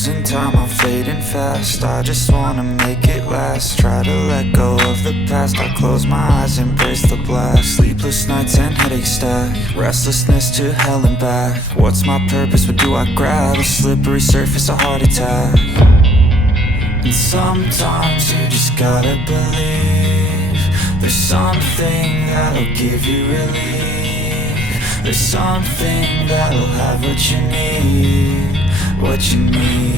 losing time, I'm fading fast. I just wanna make it last. Try to let go of the past. I close my eyes, embrace the blast. Sleepless nights and headaches stack. Restlessness to hell and back. What's my purpose, what do I grab? A slippery surface, a heart attack. And sometimes you just gotta believe there's something that'll give you relief. There's something that'll have what you need, what you need.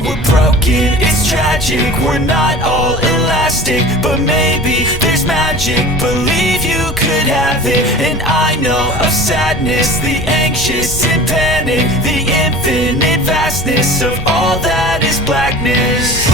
We're broken, it's tragic, we're not all elastic, but maybe there's magic, believe you could have it. And I know of sadness, the anxious and panic, the infinite vastness of all that is blackness.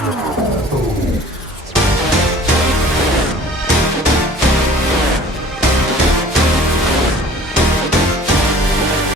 Oh.